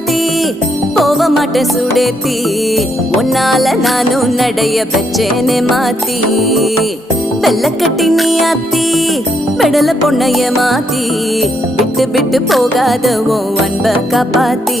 மாத்தி போக மாட்டேன் சுடேத்தி உன்னால நானும் நடைய பெச்சேனே மாத்தி வெள்ளக்கட்டி நீ ஆத்தி பெடல பொண்ணைய மாத்தி விட்டு விட்டு போகாத உன் அன்ப காப்பாத்தி